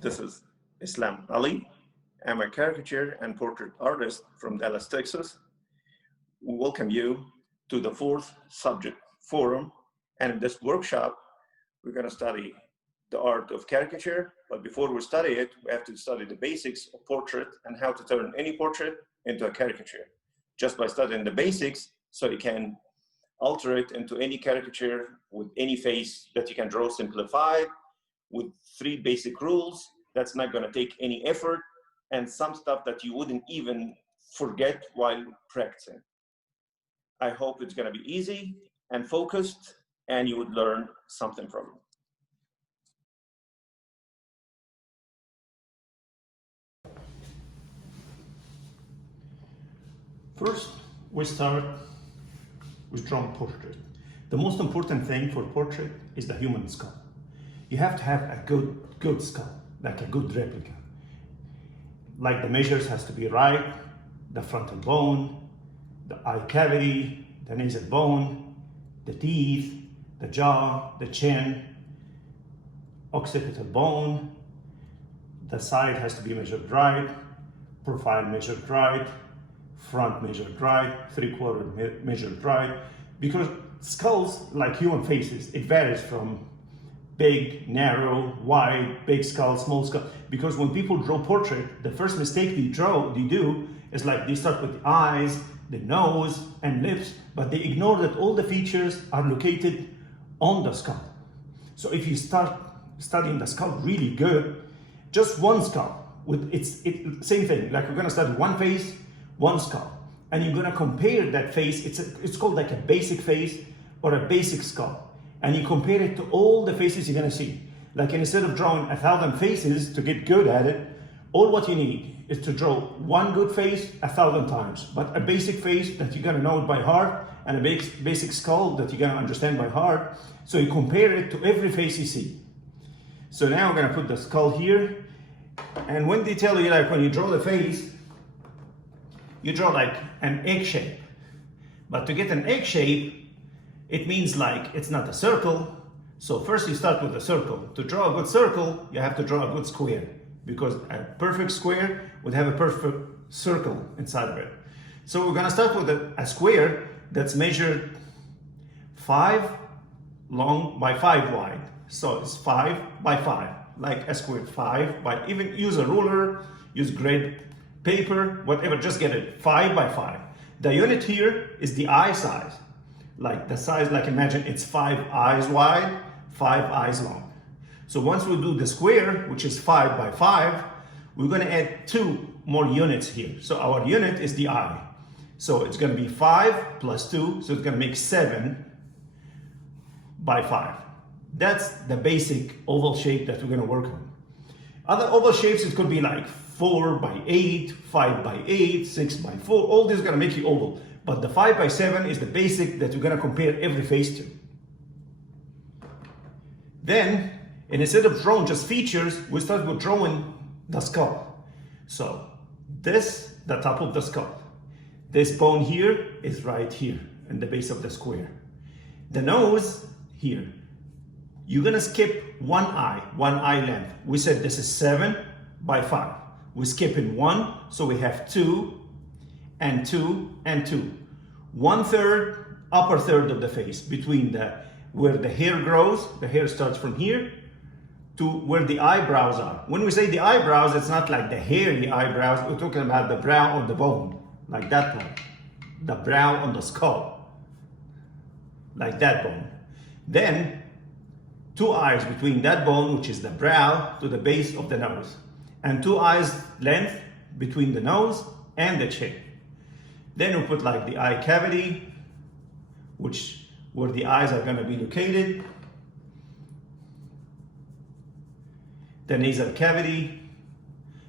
This is Islam Ali. I'm a caricature and portrait artist from Dallas, Texas. We welcome you to the fourth subject forum. And in this workshop, we're going to study the art of caricature. But before we study it, we have to study the basics of portrait and how to turn any portrait into a caricature. Just by studying the basics, so you can alter it into any caricature with any face that you can draw simplified with 3 basic rules. That's not going to take any effort, and some stuff that you wouldn't even forget while practicing. I hope it's going to be easy and focused, and you would learn something from it. First, we start with drawing portrait. The most important thing for portrait is the human skull. You have to have a good skull, like a good replica. Like the measures has to be right, the frontal bone, the eye cavity, the nasal bone, the teeth, the jaw, the chin, occipital bone, the side has to be measured right, profile measured right, front measured right, 3/4 measured right, because skulls, like human faces, it varies from big, narrow, wide, big skull, small skull. Because when people draw portrait, the first mistake they do is like they start with the eyes, the nose, and lips, but they ignore that all the features are located on the skull. So if you start studying the skull really good, just one skull, with same thing, like we're gonna study one face, one skull, and you're gonna compare that face. It's called like a basic face or a basic skull. And you compare it to all the faces you're gonna see. Like instead of drawing 1,000 faces to get good at it, all what you need is to draw one good face 1,000 times, but a basic face that you're gonna know it by heart, and a basic skull that you're gonna understand by heart. So you compare it to every face you see. So now we're gonna put the skull here. And when they tell you, like when you draw the face, you draw like an egg shape. But to get an egg shape, it means like it's not a circle. So first you start with a circle. To draw a good circle, you have to draw a good square, because a perfect square would have a perfect circle inside of it. So we're gonna start with a square that's measured 5 long by 5 wide. So it's 5 by 5, like a square, 5 by, even use a ruler, use grid paper, whatever, just get it 5 by 5. The unit here is the eye size. Like the size, like imagine it's 5 eyes wide, 5 eyes long. So once we do the square, which is 5 by 5, we're gonna add 2 more units here. So our unit is the eye. So it's gonna be 5 plus 2, so it's gonna make 7 by 5. That's the basic oval shape that we're gonna work on. Other oval shapes, it could be like 4 by 8, 5 by 8, 6 by 4, all this is gonna make you oval. But the 5 by 7 is the basic that we're gonna compare every face to. Then, instead of drawing just features, we start with drawing the skull. So this, the top of the skull. This bone here is right here in the base of the square. The nose here. You're gonna skip one eye length. We said this is 7 by 5. We're skipping 1, so we have 2 and 2 and 2. 1/3, upper third of the face, between where the hair grows, the hair starts from here, to where the eyebrows are. When we say the eyebrows, it's not like the hairy eyebrows, we're talking about the brow on the bone, like that one. The brow on the skull, like that bone. Then, 2 eyes between that bone, which is the brow, to the base of the nose. And 2 eyes length between the nose and the chin. Then we put like the eye cavity, where the eyes are gonna be located. The nasal cavity,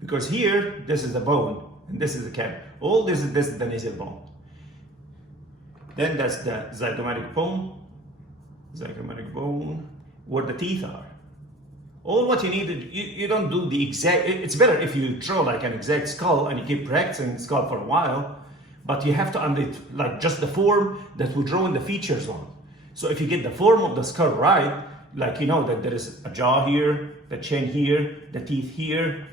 because here, this is the bone, and this is the cavity. All this is the nasal bone. Then that's the zygomatic bone, where the teeth are. All what you need, you don't do the exact, it's better if you draw like an exact skull and you keep practicing skull for a while, but you have to like just the form that we're drawing the features on. So if you get the form of the skull right, like you know that there is a jaw here, the chin here, the teeth here,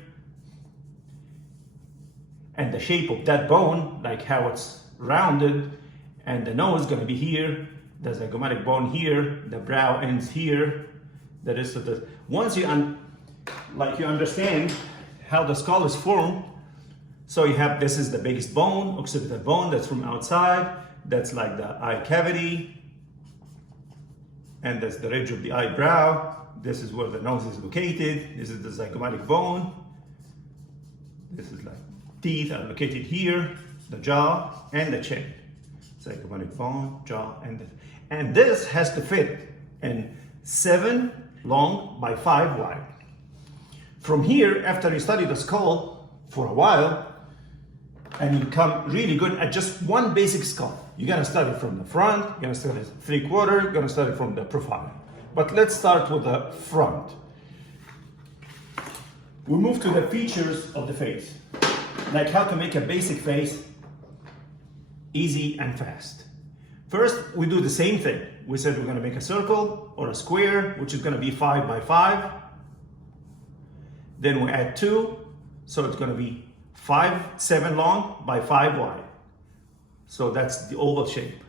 and the shape of that bone, like how it's rounded, and the nose is going to be here, the zygomatic bone here, the brow ends here, the rest of the. Once you understand how the skull is formed, so you have, this is the biggest bone, occipital bone, that's from outside, that's like the eye cavity, and that's the ridge of the eyebrow. This is where the nose is located. This is the zygomatic bone. This is like teeth are located here, the jaw and the chin. Zygomatic bone, jaw, and this has to fit in 7 long by 5 wide. From here, after you study the skull for a while, and you become really good at just one basic skull. You're gonna study from the front, you're gonna study 3/4, you're gonna study from the profile. But let's start with the front. We move to the features of the face, like how to make a basic face easy and fast. First, we do the same thing. We said we're gonna make a circle or a square, which is gonna be 5 by 5. Then we add 2, so it's gonna be 7 long by 5 wide. So that's the oval shape.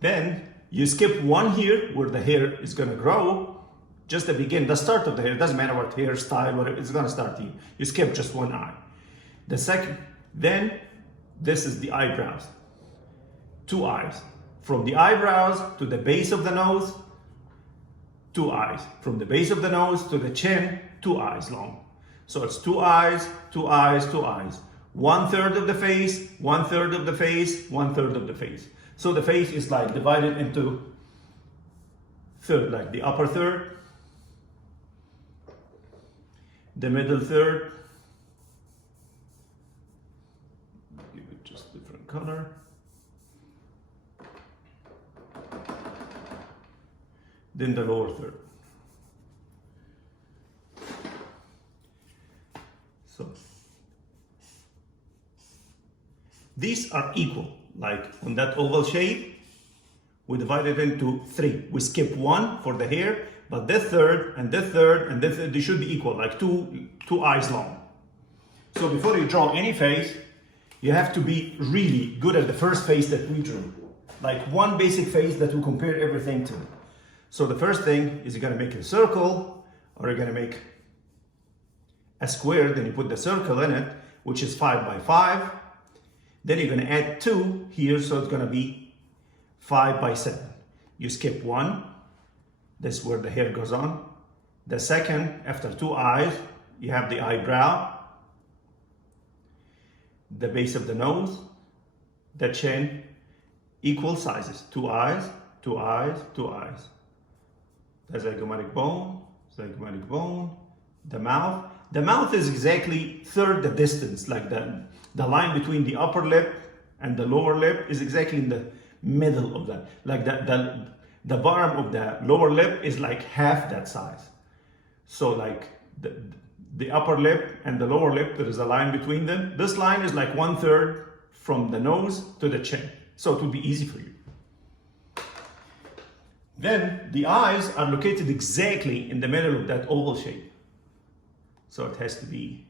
Then you skip 1 here where the hair is gonna grow. Just the start of the hair, doesn't matter what hairstyle, whatever, it's gonna start here. You skip just 1 eye. The second, then this is the eyebrows. 2 eyes. From the eyebrows to the base of the nose, 2 eyes. From the base of the nose to the chin, 2 eyes long. So it's 2 eyes, 2 eyes, 2 eyes. 1/3 of the face, 1/3 of the face, 1/3 of the face. So the face is like divided into third, like the upper third, the middle third, give it just different color, then the lower third. So these are equal, like on that oval shape, we divide it into 3. We skip 1 for the hair, but this third and this third and this third, they should be equal, like two eyes long. So before you draw any face, you have to be really good at the first face that we drew, like one basic face that we compare everything to. So the first thing is you're gonna make a circle, or you're gonna make a square, then you put the circle in it, which is 5 by 5. Then you're gonna add 2 here, so it's gonna be 5 by 7. You skip 1, this is where the hair goes on. The second, after 2 eyes, you have the eyebrow, the base of the nose, the chin, equal sizes, 2 eyes, 2 eyes, 2 eyes. The zygomatic bone, the mouth. The mouth is exactly third the distance, like the line between the upper lip and the lower lip is exactly in the middle of that. Like the bottom of the lower lip is like half that size. So like the upper lip and the lower lip, there is a line between them. This line is like 1/3 from the nose to the chin. So it will be easy for you. Then the eyes are located exactly in the middle of that oval shape. So it has to be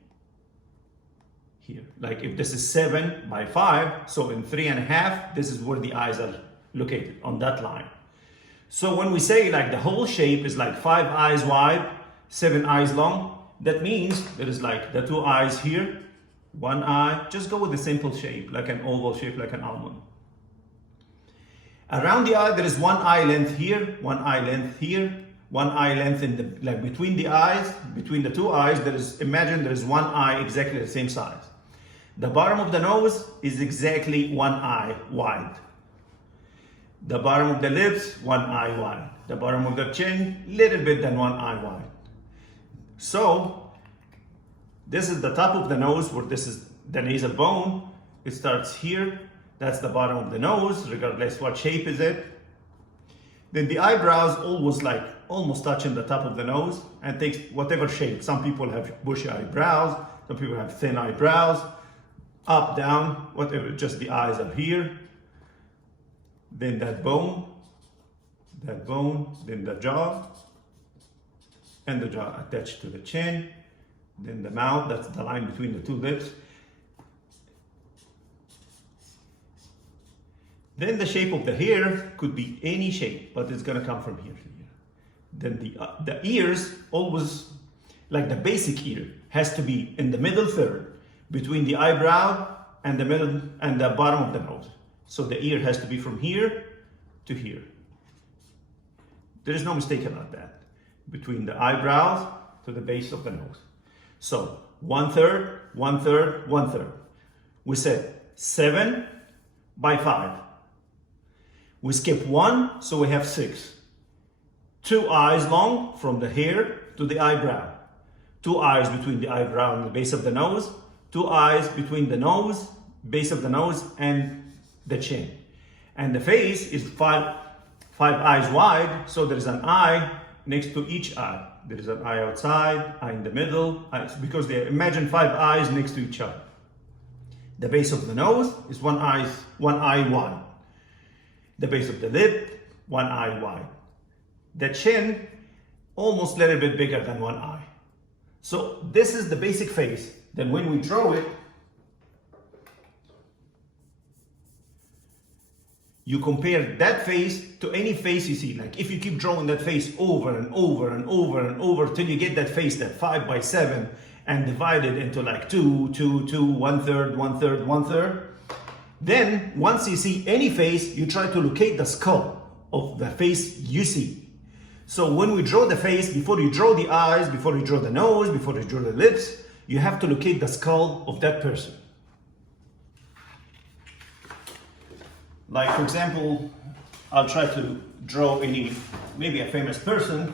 here. Like if this is 7 by 5, so in 3.5, this is where the eyes are located, on that line. So when we say like the whole shape is like 5 eyes wide, 7 eyes long, that means there is like the 2 eyes here, 1 eye, just go with the simple shape, like an oval shape, like an almond. Around the eye, there is 1 eye length here, 1 eye length here, 1 eye length in the, like between the eyes, between the 2 eyes, imagine there is 1 eye exactly the same size. The bottom of the nose is exactly 1 eye wide. The bottom of the lips, 1 eye wide. The bottom of the chin, little bit than 1 eye wide. So, this is the top of the nose, where this is the nasal bone. It starts here. That's the bottom of the nose, regardless what shape is it. Then the eyebrows almost touching the top of the nose and takes whatever shape. Some people have bushy eyebrows, some people have thin eyebrows, up, down, whatever, just the eyes are here. then that bone, then the jaw, and the jaw attached to the chin, then the mouth, that's the line between the two lips. Then the shape of the hair could be any shape, but it's gonna come from here to here. Then the ears, always, like the basic ear, has to be in the middle third, between the eyebrow and the middle and the bottom of the nose. So the ear has to be from here to here. There is no mistake about that. Between the eyebrows to the base of the nose. So 1/3, 1/3, 1/3. We said 7 by 5. We skip 1, so we have 6. 2 eyes long from the hair to the eyebrow. 2 eyes between the eyebrow and the base of the nose. 2 eyes between the nose, base of the nose, and the chin. And the face is five eyes wide, so there is an eye next to each eye. There is an eye outside, eye in the middle, because they imagine 5 eyes next to each other. The base of the nose is one eye wide. The base of the lip, 1 eye wide. The chin, almost a little bit bigger than 1 eye. So this is the basic face. Then when we draw it, you compare that face to any face you see. Like if you keep drawing that face over and over and over and over till you get that face, that 5 by 7, and divide it into like 2, 2, 2, 1/3, 1/3, 1/3. Then once you see any face, you try to locate the skull of the face you see. So when we draw the face, before you draw the eyes, before you draw the nose, before you draw the lips, you have to locate the skull of that person. Like for example, I'll try to draw maybe a famous person.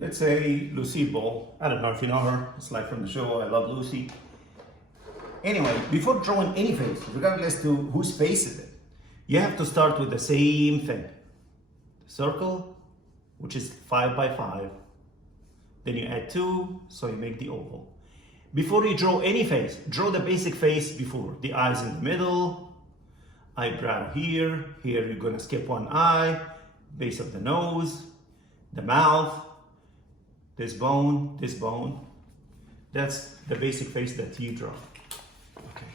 Let's say Lucy Ball. I don't know if you know her. It's like from the show I Love Lucy. Anyway, before drawing any face, regardless to whose face is it, you have to start with the same thing. The circle, which is 5 by 5. Then you add 2, so you make the oval. Before you draw any face, draw the basic face before. The eyes in the middle, eyebrow here. Here you're gonna skip 1 eye, base of the nose, the mouth, this bone, this bone. That's the basic face that you draw. Okay.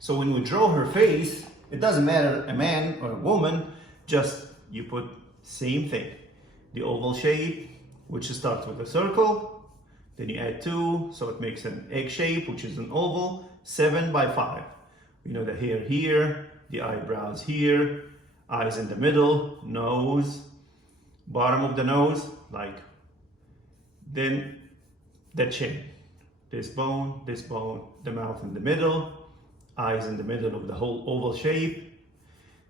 So when we draw her face, it doesn't matter a man or a woman, just you put same thing. The oval shape, which starts with a circle, then you add 2, so it makes an egg shape, which is an oval, 7 by 5. You know, the hair here, the eyebrows here, eyes in the middle, nose, bottom of the nose, like, then the chin, this bone, the mouth in the middle, eyes in the middle of the whole oval shape.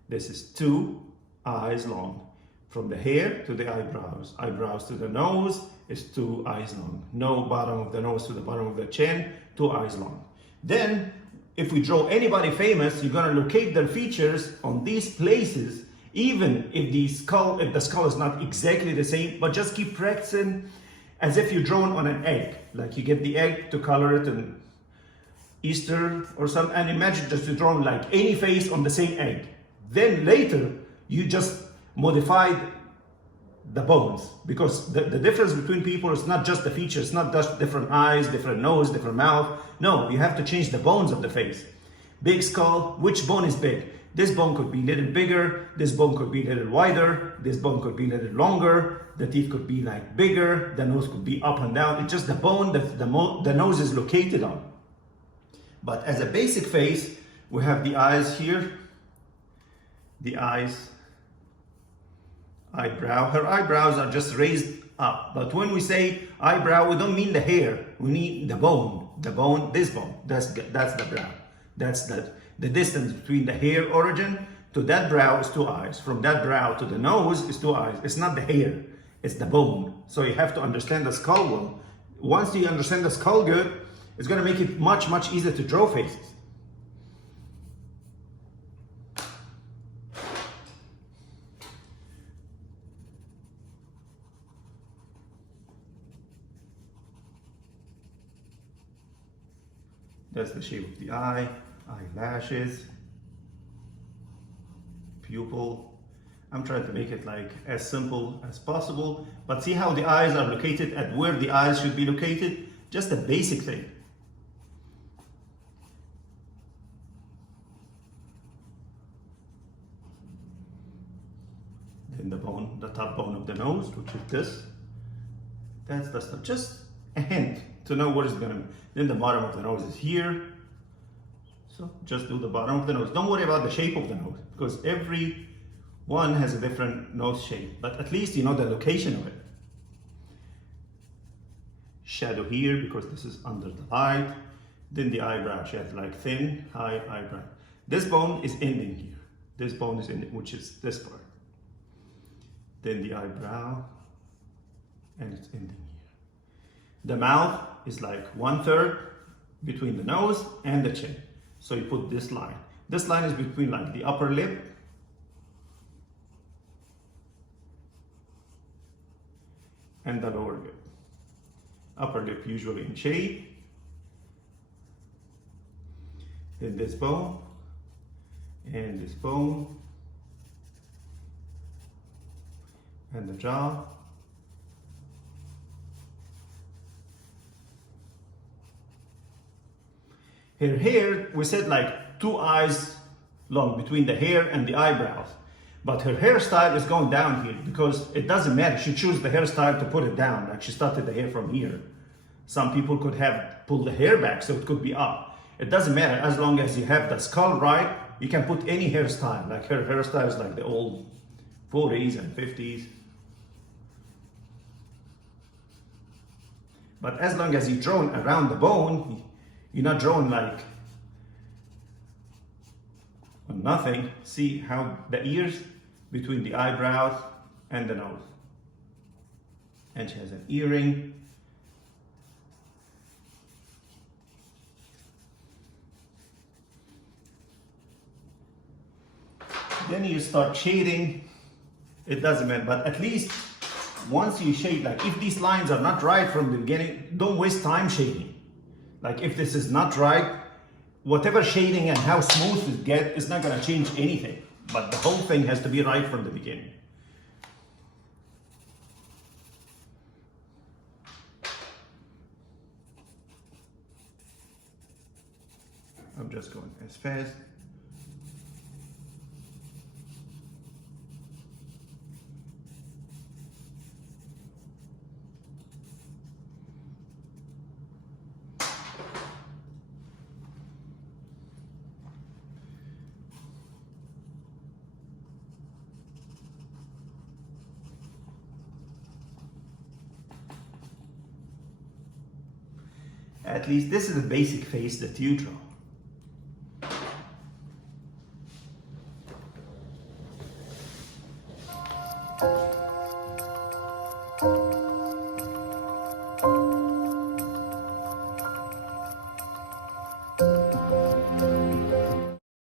This is 2 eyes long. From the hair to the eyebrows, eyebrows to the nose is 2 eyes long. No bottom of the nose to the bottom of the chin, 2 eyes long. Then, if we draw anybody famous, you're gonna locate their features on these places, even if the skull is not exactly the same, but just keep practicing as if you're drawing on an egg. Like you get the egg to color it in Easter or something, and imagine just you're drawing like any face on the same egg. Then later, you just modified the bones, because the difference between people is not just the features, not just different eyes, different nose, different mouth. No, you have to change the bones of the face. Big skull, which bone is big? This bone could be a little bigger, this bone could be a little wider, this bone could be a little longer, the teeth could be like bigger, the nose could be up and down. It's just the bone that the nose is located on. But as a basic face, we have the eyes here, the eyes, eyebrow. Her eyebrows are just raised up. But when we say eyebrow, we don't mean the hair, we mean the bone, this bone, that's the brow. That's the distance between the hair origin to that brow is 2 eyes. From that brow to the nose is 2 eyes. It's not the hair, it's the bone. So you have to understand the skull well. Once you understand the skull good, it's going to make it much, much easier to draw faces. That's the shape of the eye, eyelashes, pupil. I'm trying to make it like as simple as possible, but see how the eyes are located at where the eyes should be located? Just a basic thing. Then the bone, the top bone of the nose, which is this. That's the stuff. Just a hint to know what is going to be. Then the bottom of the nose is here. So just do the bottom of the nose. Don't worry about the shape of the nose because every one has a different nose shape, but at least you know the location of it. Shadow here because this is under the light. Then the eyebrow, she has like thin, high eyebrow. This bone is ending here. This bone is ending, which is this part. Then the eyebrow, and it's ending here. The mouth is like 1/3 between the nose and the chin. So you put this line. This line is between like the upper lip and the lower lip. Upper lip usually in shade. Then this bone and this bone and the jaw. Her hair, we said like 2 eyes long between the hair and the eyebrows. But her hairstyle is going down here because it doesn't matter. She chose the hairstyle to put it down. Like she started the hair from here. Some people could have pulled the hair back so it could be up. It doesn't matter as long as you have the skull right. You can put any hairstyle. Like her hairstyle is like the old 40s and 50s. But as long as you're drawing around the bone, you're not drawing like on nothing. See how the ears between the eyebrows and the nose. And she has an earring. Then you start shading. It doesn't matter, but at least once you shade, like if these lines are not right from the beginning, don't waste time shading. Like if this is not right, whatever shading and how smooth it gets, it's not going to change anything. But the whole thing has to be right from the beginning. I'm just going as fast. At least this is a basic face that you draw.